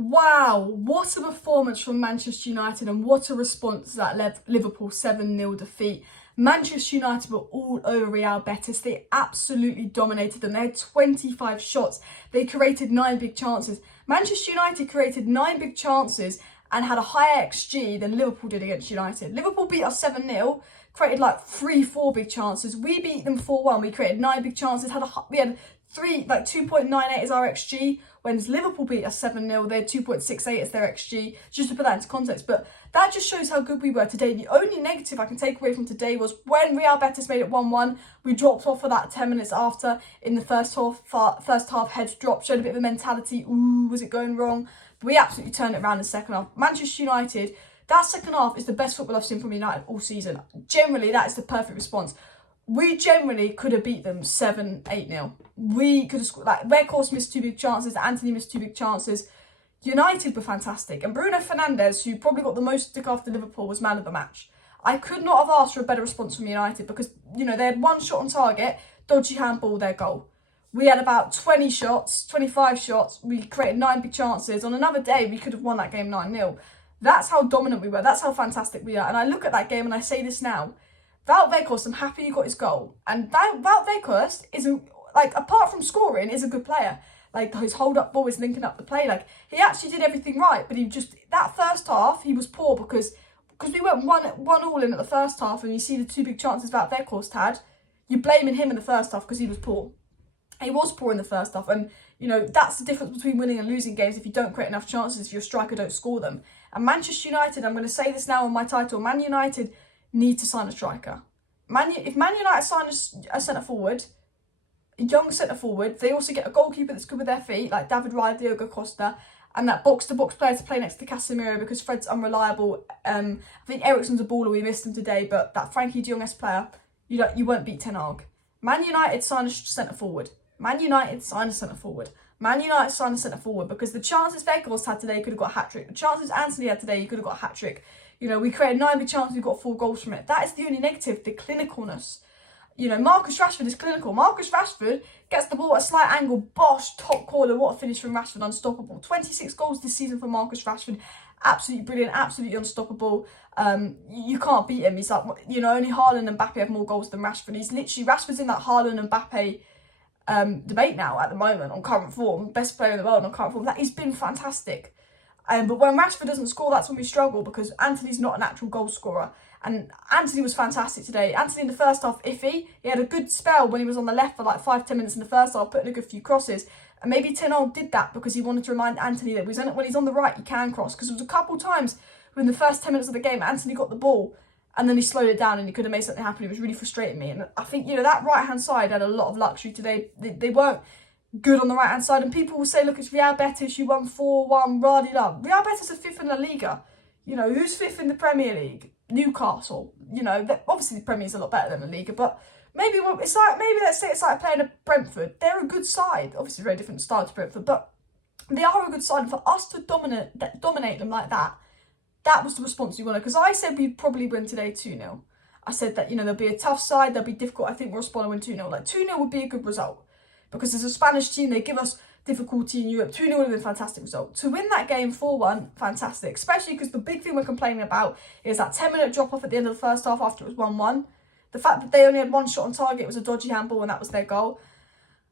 Wow, what a performance from Manchester United and what a response to that Liverpool 7-0 defeat. Manchester United were all over Real Betis. They absolutely dominated them. They had 25 shots. They created 9 big chances. Manchester United created 9 big chances and had a higher XG than Liverpool did against United. Liverpool beat us 7-0, created like 3-4 big chances. We beat them 4-1. We created 9 big chances. We had 2.98 is our XG. When Liverpool beat us 7-0, they had 2.68 as their XG, just to put that into context. But that just shows how good we were today. The only negative I can take away from today was when Real Betis made it 1-1, we dropped off for that 10 minutes after in the first half, heads dropped, showed a bit of a mentality, ooh, was it going wrong? But we absolutely turned it around in the second half. Manchester United, that second half is the best football I've seen from United all season. Generally, that is the perfect response. We generally could have beat them 7-8-0. We could have scored, like, Weghorst missed 2 big chances, Antony missed 2 big chances. United were fantastic. And Bruno Fernandes, who probably got the most stick after Liverpool, was man of the match. I could not have asked for a better response from United because, you know, they had 1 shot on target, dodgy handball, their goal. We had about 20 shots, 25 shots. We created 9 big chances. On another day, we could have won that game 9-0. That's how dominant we were. That's how fantastic we are. And I look at that game and I say this now. Wout Weghorst, I'm happy he got his goal. And Wout Weghorst apart from scoring, is a good player. Like, his hold-up ball is linking up the play. Like, he actually did everything right, but that first half, he was poor because we went 1-1 in at the first half, and you see the 2 big chances Wout Weghorst had, you're blaming him in the first half because he was poor. He was poor in the first half, and, you know, that's the difference between winning and losing games. If you don't create enough chances, if your striker don't score them. And Manchester United, I'm going to say this now on my title, Man United need to sign a striker. If Man United sign a centre-forward, a young centre-forward, they also get a goalkeeper that's good with their feet, like David Raya, Diogo Costa, and that box-to-box player to play next to Casemiro because Fred's unreliable. I think Eriksen's a baller, we missed him today, but that Frankie de Jong's player, you won't beat Ten Hag. Man United sign a centre-forward. Man United sign a centre-forward. Man United sign a centre-forward because the chances Weghorst had today could have got a hat-trick. The chances Antony had today, he could have got a hat-trick. You know, we created 9 big chances, we got 4 goals from it. That is the only negative, the clinicalness. You know, Marcus Rashford is clinical. Marcus Rashford gets the ball at a slight angle, bosh, top corner. What a finish from Rashford, unstoppable. 26 goals this season for Marcus Rashford. Absolutely brilliant, absolutely unstoppable. You can't beat him. He's like, you know, only Haaland and Mbappe have more goals than Rashford. Rashford's in that Haaland and Mbappe debate now at the moment on current form. Best player in the world on current form. He's been fantastic. But when Rashford doesn't score, that's when we struggle because Antony's not a natural goal scorer. And Antony was fantastic today. Antony in the first half, iffy. He had a good spell when he was on the left for like 5-10 minutes in the first half, putting a good few crosses. And maybe Ten Hag did that because he wanted to remind Antony that when he's on the right, he can cross. Because there was a couple times in the first 10 minutes of the game, Antony got the ball and then he slowed it down and he could have made something happen. It was really frustrating me. And I think, you know, that right-hand side had a lot of luxury today. They weren't good on the right-hand side. And people will say, look, it's Real Betis, you won 4-1, rah-de-lah. Real Betis are 5th in La Liga. You know, who's 5th in the Premier League? Newcastle. You know, obviously the Premier is a lot better than the Liga, but maybe let's say it's like playing at Brentford. They're a good side. Obviously, very different style to Brentford, but they are a good side. And for us to dominate them like that, that was the response we wanted. Because I said we'd probably win today 2-0. I said that, you know, there'll be a tough side, they'll be difficult. I think we'll respond and win 2-0. Like 2-0 would be a good result because as a Spanish team, they give us difficulty in Europe. 2-0 would have been a fantastic result. To win that game 4-1, fantastic. Especially because the big thing we're complaining about is that 10-minute drop-off at the end of the first half after it was 1-1. The fact that they only had 1 shot on target, it was a dodgy handball and that was their goal.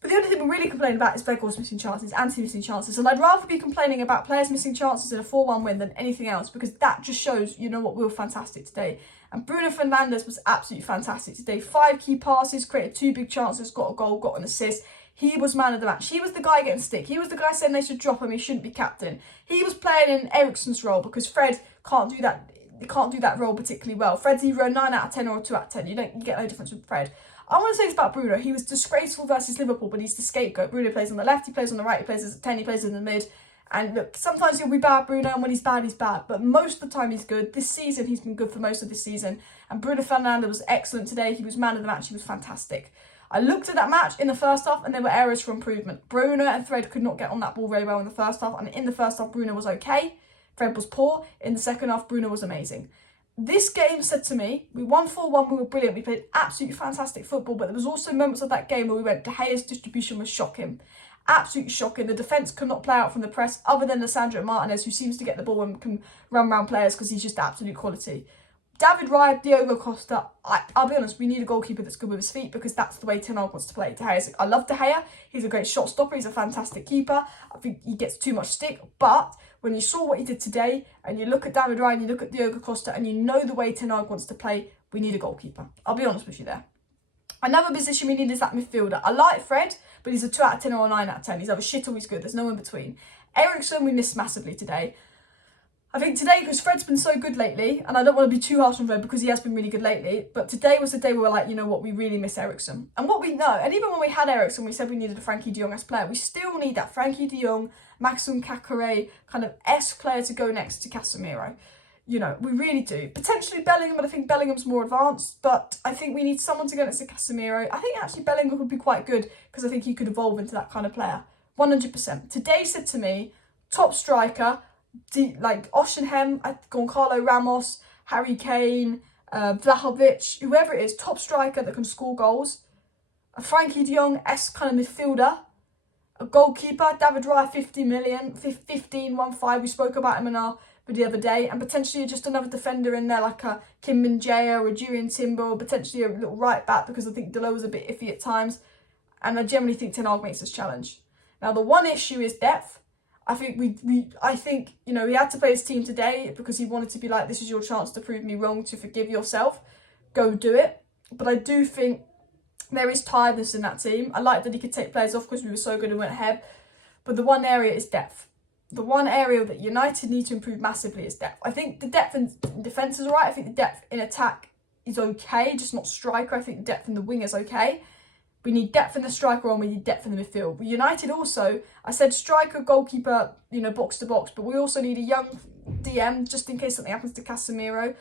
But the only thing we're really complaining about is Weghorst missing chances, Antony missing chances. And I'd rather be complaining about players missing chances in a 4-1 win than anything else because that just shows, you know what, we were fantastic today. And Bruno Fernandes was absolutely fantastic today. 5 key passes, created 2 big chances, got a goal, got an assist. He was man of the match. He was the guy getting stick. He was the guy saying they should drop him. He shouldn't be captain. He was playing in Eriksen's role because Fred can't do that. He can't do that role particularly well. Fred's either a 9 out of 10 or a 2 out of 10. You get no difference with Fred. I want to say this about Bruno. He was disgraceful versus Liverpool, but he's the scapegoat. Bruno plays on the left, he plays on the right, he plays as a 10, he plays in the mid. And look, sometimes he'll be bad, Bruno, and when he's bad, he's bad. But most of the time, he's good. This season, he's been good for most of this season. And Bruno Fernandes was excellent today. He was man of the match. He was fantastic. I looked at that match in the first half and there were areas for improvement. Bruno and Fred could not get on that ball very well in the first half. And in the first half, Bruno was okay. Fred was poor. In the second half, Bruno was amazing. This game said to me, we won 4-1, we were brilliant. We played absolutely fantastic football. But there was also moments of that game where we went, De Gea's distribution was shocking. absolutely shocking. The defence could not play out from the press other than Lisandro Martinez, who seems to get the ball and can run around players because he's just absolute quality. David Raya, Diogo Costa, I'll be honest, we need a goalkeeper that's good with his feet because that's the way Ten Hag wants to play. I love De Gea. He's a great shot stopper. He's a fantastic keeper. I think he gets too much stick. But when you saw what he did today and you look at David Raya and you look at Diogo Costa and you know the way Ten Hag wants to play, we need a goalkeeper. I'll be honest with you there. Another position we need is that midfielder. I like Fred, but he's a 2 out of 10 or a 9 out of 10. He's either shit or he's good. There's no in between. Eriksen, we missed massively today. I think today, because Fred's been so good lately, and I don't want to be too harsh on Fred because he has been really good lately, but today was the day where we're like, you know what, we really miss Eriksen. And what we know, and even when we had Eriksen, we said we needed a Frankie de Jong-esque player. We still need that Frankie de Jong, Maxim Kakare kind of esque player to go next to Casemiro. You know, we really do. Potentially Bellingham, but I think Bellingham's more advanced, but I think we need someone to go next to Casemiro. I think actually Bellingham would be quite good because I think he could evolve into that kind of player. 100%. Today said to me, top striker, like Oshenhem, Goncalo Ramos, Harry Kane, Vlahovic, whoever it is, top striker that can score goals, a Frankie de Jong-esque kind of midfielder, a goalkeeper, David Raya, 50 million, 15, we spoke about him in our video the other day, and potentially just another defender in there like a Kim Min-jae or a Jurriën Timber, or potentially a little right back because I think Delo was a bit iffy at times, and I generally think Ten Hag makes this challenge. Now the one issue is depth. I think you know, he had to play his team today because he wanted to be like, this is your chance to prove me wrong, to forgive yourself. Go do it. But I do think there is tiredness in that team. I like that he could take players off because we were so good and went ahead. But the one area is depth. The one area that United need to improve massively is depth. I think the depth in defence is alright. I think the depth in attack is okay, just not striker. I think the depth in the wing is okay. We need depth in the striker and we need depth in the midfield. But United also, I said striker, goalkeeper, you know, box to box, but we also need a young DM just in case something happens to Casemiro.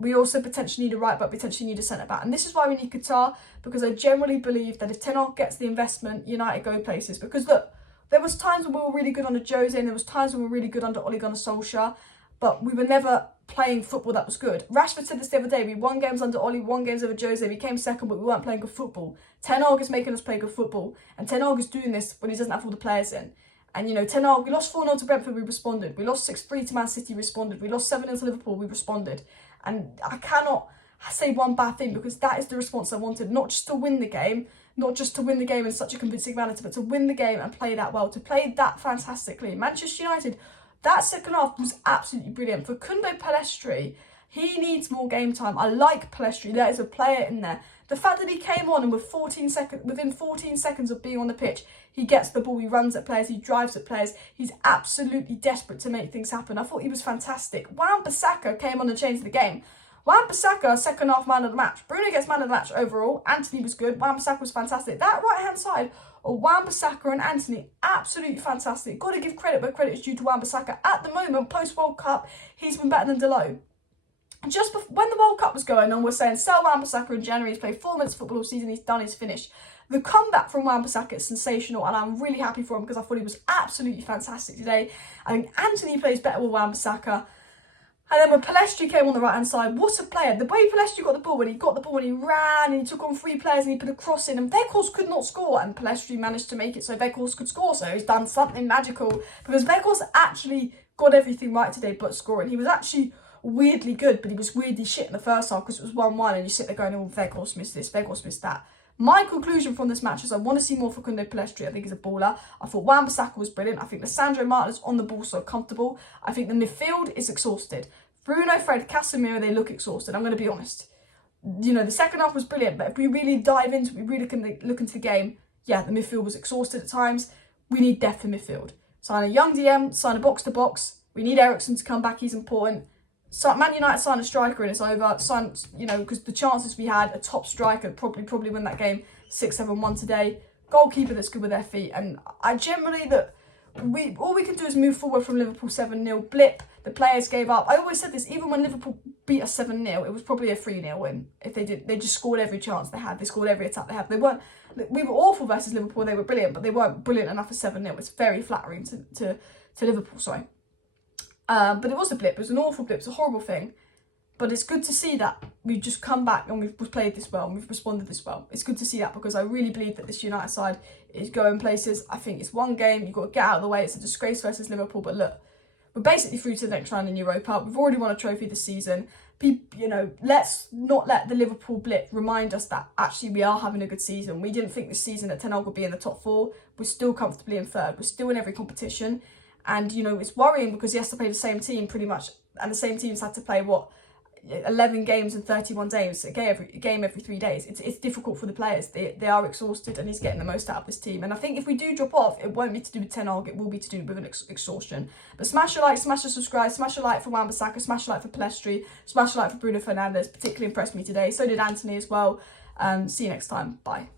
We also potentially need a right back, potentially need a centre back. And this is why we need Qatar, because I generally believe that if Ten Hag gets the investment, United go places. Because look, there was times when we were really good under Jose and there was times when we were really good under Ole Gunnar Solskjaer, but we were never playing football that was good. Rashford said this the other day, we won games under Ole, won games over Jose, we came second, but we weren't playing good football. Ten Hag is making us play good football, and Ten Hag is doing this when he doesn't have all the players in. And you know, Ten Hag, we lost 4-0 to Brentford, we responded. We lost 6-3 to Man City, responded. We lost 7-0 to Liverpool, we responded. And I cannot say one bad thing because that is the response I wanted, not just to win the game, not just to win the game in such a convincing manner, but to win the game and play that well, to play that fantastically. Manchester United, that second half was absolutely brilliant. For Koundé Pellistri, he needs more game time. I like Pellistri. There is a player in there. The fact that he came on and within 14 seconds of being on the pitch, he gets the ball, he runs at players, he drives at players. He's absolutely desperate to make things happen. I thought he was fantastic. Wan-Bissaka came on and changed the game. Wan-Bissaka, second half man of the match. Bruno gets man of the match overall. Antony was good. Wan-Bissaka was fantastic. That right-hand side of Wan-Bissaka and Antony, absolutely fantastic. Got to give credit where credit is due to Wan-Bissaka. At the moment, post-World Cup, he's been better than Delo. Just when the World Cup was going on, we're saying sell Wan-Bissaka in January. He's played 4 months football all season. He's done. He's finished. The comeback from Wan-Bissaka is sensational, and I'm really happy for him because I thought he was absolutely fantastic today. I think Antony plays better with Wan-Bissaka. And then when Pellistri came on the right-hand side, what a player. The way Pellistri got the ball, when he got the ball and he ran and he took on 3 players and he put a cross in, and Weghorst could not score, and Pellistri managed to make it so Weghorst could score. So he's done something magical because Weghorst actually got everything right today but scoring. He was actually weirdly good, but he was weirdly shit in the first half because it was 1-1 and you sit there going, oh, Weghorst missed this, Weghorst missed that. My conclusion from this match is I want to see more for Koundé Pellistri. I think he's a baller. I thought Wan-Bissaka was brilliant. I think Lisandro Martinez on the ball so comfortable. I think the midfield is exhausted. Bruno, Fred, Casemiro, they look exhausted. I'm going to be honest. You know, the second half was brilliant, but if we really dive into it, we really look into the game, yeah, the midfield was exhausted at times. We need depth in midfield. Sign a young DM, sign a box-to-box. We need Eriksen to come back. He's important. So Man United sign a striker and it's over. Sign, you know, because the chances we had, a top striker probably win that game 6-7-1 today. Goalkeeper that's good with their feet, and I generally that all we can do is move forward from Liverpool 7-0 blip. The players gave up. I always said this, even when Liverpool beat us 7-0, it was probably a 3-0 win. If they just scored every chance they had. They scored every attack they had. We were awful versus Liverpool. They were brilliant, but they weren't brilliant enough for 7-0. It's very flattering to Liverpool. Sorry. But it was a blip. It was an awful blip. It's a horrible thing. But it's good to see that we've just come back and we've played this well and we've responded this well. It's good to see that because I really believe that this United side is going places. I think it's one game, you've got to get out of the way. It's a disgrace versus Liverpool, but look, we're basically through to the next round in Europa. We've already won a trophy this season. You know, let's not let the Liverpool blip remind us that actually we are having a good season. We didn't think this season that Ten Hag would be in the top 4. We're still comfortably in 3rd. We're still in every competition. And, you know, it's worrying because he has to play the same team pretty much. And the same team's had to play, 11 games and 31 days, a game every 3 days. It's difficult for the players. They are exhausted and he's getting the most out of this team. And I think if we do drop off, it won't be to do with Ten Hag, it will be to do with an exhaustion. But smash a like, smash a subscribe, smash a like for Wan-Bissaka, smash a like for Pellistri, smash a like for Bruno Fernandes. Particularly impressed me today. So did Antony as well. See you next time. Bye.